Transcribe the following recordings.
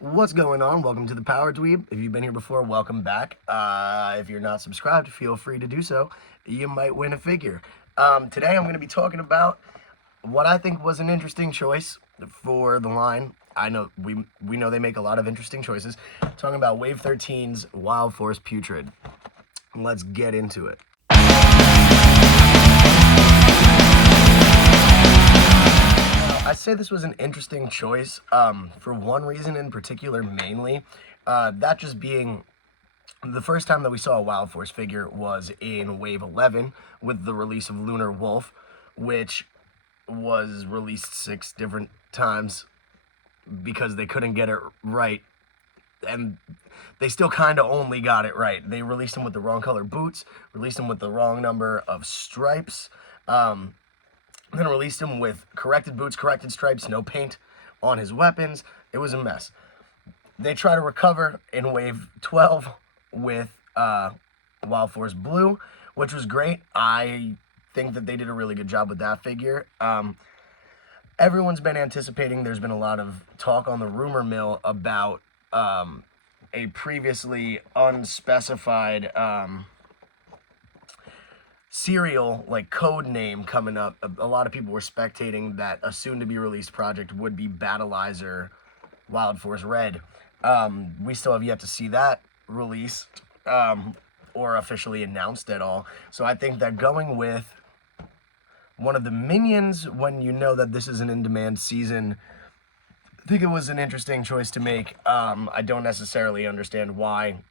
What's going on? Welcome to the Power Dweeb. If you've been here before, welcome back. If you're not subscribed, feel free to do so. You might win a figure. Today I'm going to be talking about what I think was an interesting choice for the line. I know we know they make a lot of interesting choices. Talking about Wave 13's Wild Force Putrid. Let's get into it. I say this was an interesting choice for one reason in particular, mainly. That just being the first time that we saw a Wild Force figure was in Wave 11 with the release of Lunar Wolf, which was released 6 different times because they couldn't get it right. And they still kind of only got it right. They released him with the wrong color boots, released him with the wrong number of stripes, then released him with corrected boots, corrected stripes, no paint on his weapons. It was a mess. They try to recover in Wave 12 with Wild Force Blue, which was great. I think that they did a really good job with that figure. Everyone's been anticipating, there's been a lot of talk on the rumor mill about a previously unspecified serial, like, code name coming up. A lot of people were spectating that a soon-to-be-released project would be Battleizer Wild Force Red. We still have yet to see that released or officially announced at all. So I think that going with one of the minions when you know that this is an in-demand season, I think it was an interesting choice to make. I don't necessarily understand why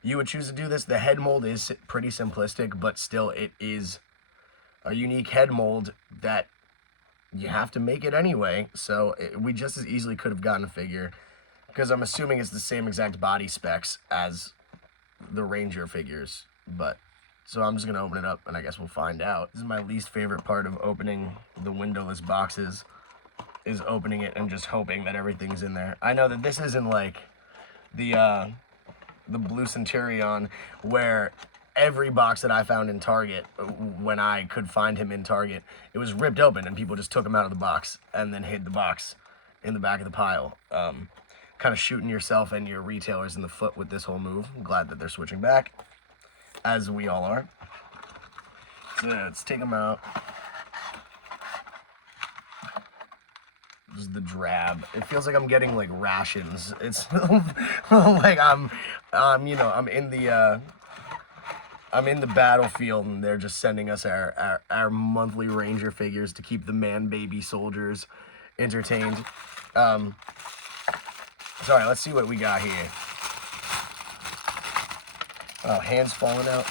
you would choose to do this. The head mold is pretty simplistic, but still it is a unique head mold that you have to make it anyway. So we just as easily could have gotten a figure, because I'm assuming it's the same exact body specs as the Ranger figures. But so I'm just going to open it up and I guess we'll find out. This is my least favorite part of opening the windowless boxes, is opening it and just hoping that everything's in there. I know that this isn't like the Blue Centurion, where every box that I found in Target, when I could find him in Target, it was ripped open and people just took him out of the box and then hid the box in the back of the pile. Kind of shooting yourself and your retailers in the foot with this whole move. I'm glad that they're switching back, as we all are. So let's take them out. This is the drab. It feels like I'm getting like rations. It's like I'm in the battlefield and they're just sending us our monthly Ranger figures to keep the man baby soldiers entertained. Sorry, let's see what we got here. Oh, hands falling out.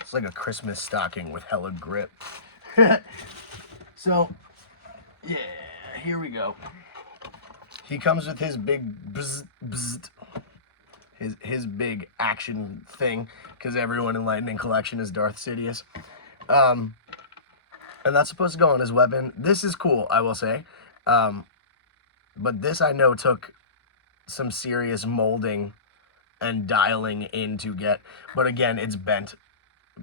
It's like a Christmas stocking with hella grip. So, yeah, here we go. He comes with his big bzz, bzz, his big action thing, because everyone in Lightning Collection is Darth Sidious. And that's supposed to go on his weapon. This is cool, I will say. But this I know took some serious molding and dialing in to get. But again, it's bent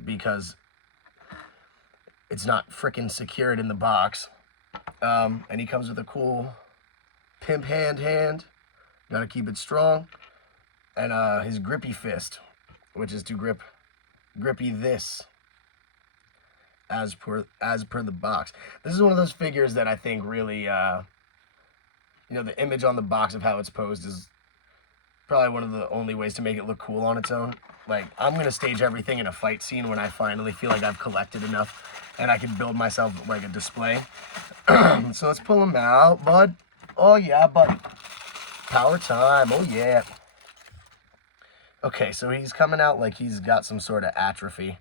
because it's not freaking secured in the box. And he comes with a cool pimp hand. Gotta keep it strong. And his grippy fist, which is to grippy this, as per the box. This is one of those figures that I think really, the image on the box of how it's posed is probably one of the only ways to make it look cool on its own. Like, I'm going to stage everything in a fight scene when I finally feel like I've collected enough and I can build myself like a display. So let's pull him out, bud. Oh yeah, buddy. Power time. Oh yeah. Okay, so he's coming out like he's got some sort of atrophy.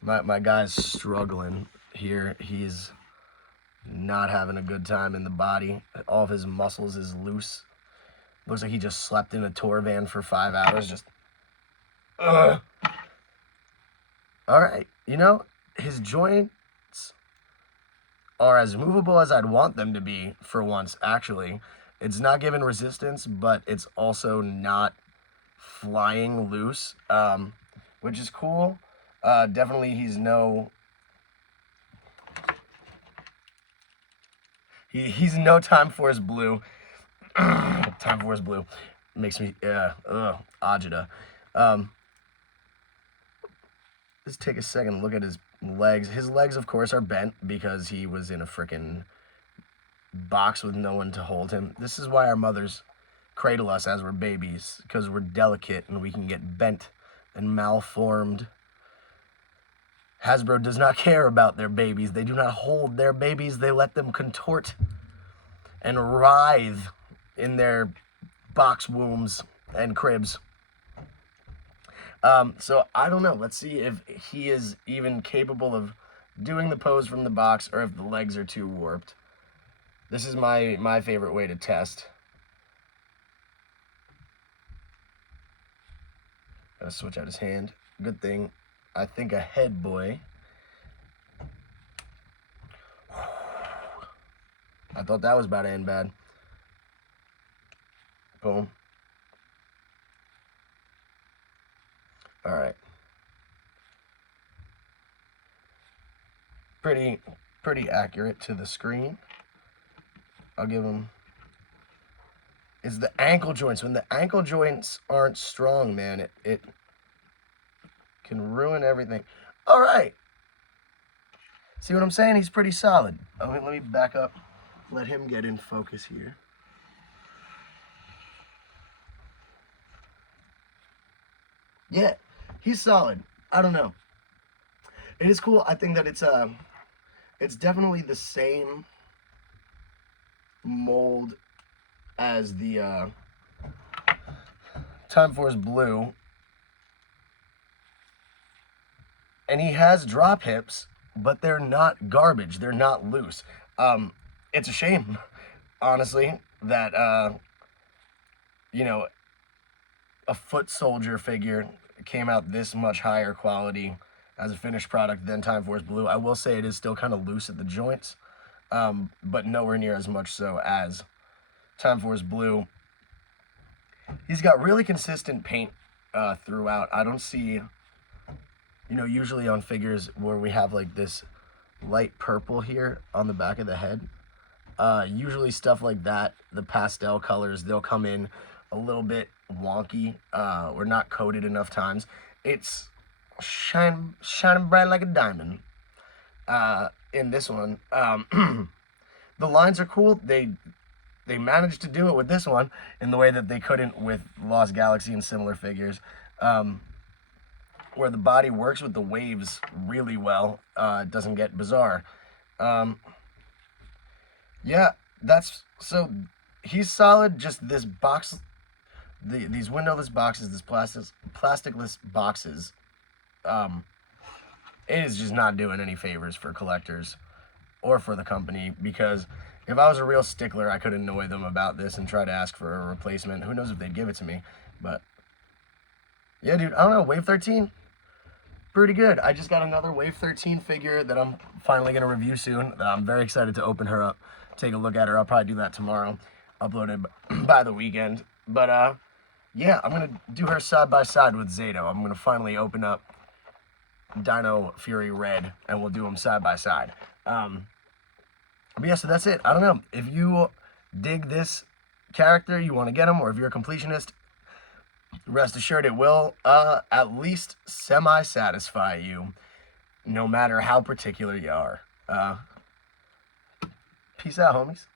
My guy's struggling here. He's not having a good time in the body. All of his muscles is loose. Looks like he just slept in a tour van for 5 hours. Just, all right, his joints are as movable as I'd want them to be for once, actually. It's not giving resistance, but it's also not flying loose, which is cool. Definitely he's no He's no Time Force Blue. Time Force Blue makes me agita. Let's take a second and look at his legs. His legs, of course, are bent because he was in a freaking box with no one to hold him. This is why our mothers cradle us as we're babies, because we're delicate and we can get bent and malformed. Hasbro does not care about their babies. They do not hold their babies. They let them contort and writhe in their box wombs and cribs. So I don't know. Let's see if he is even capable of doing the pose from the box or if the legs are too warped. This is my favorite way to test. Gotta switch out his hand. Good thing. I think a head boy. I thought that was about to end bad. Boom. All right. Pretty accurate to the screen. I'll give him. Is the ankle joints. When the ankle joints aren't strong, man, it can ruin everything. All right. See what I'm saying? He's pretty solid. Let me back up. Let him get in focus here. Yeah, he's solid. I don't know. It is cool. I think that it's definitely the same mold as the Time Force Blue. And he has drop hips, but they're not garbage. They're not loose. It's a shame, honestly, that, you know, a foot soldier figure came out this much higher quality as a finished product than Time Force Blue. I will say it is still kind of loose at the joints, but nowhere near as much so as Time Force Blue. He's got really consistent paint throughout. I don't see, usually on figures where we have like this light purple here on the back of the head, usually stuff like that, the pastel colors, they'll come in a little bit wonky or not coated enough times. It's shining bright like a diamond in this one. The lines are cool. They managed to do it with this one in the way that they couldn't with Lost Galaxy and similar figures, where the body works with the waves really well. It doesn't get bizarre. Yeah, so he's solid. Just this box, these windowless boxes, this plasticless boxes, it is just not doing any favors for collectors or for the company, because if I was a real stickler, I could annoy them about this and try to ask for a replacement. Who knows if they'd give it to me. But yeah, dude, I don't know, Wave 13, pretty good. I just got another Wave 13 figure that I'm finally going to review soon. I'm very excited to open her up, take a look at her. I'll probably do that tomorrow, upload it by the weekend. But yeah, I'm going to do her side by side with Zato. I'm going to finally open up Dino Fury Red, and we'll do them side by side. But yeah, so that's it. I don't know. If you dig this character, you want to get him, or if you're a completionist, rest assured it will at least semi-satisfy you, no matter how particular you are. Peace out, homies.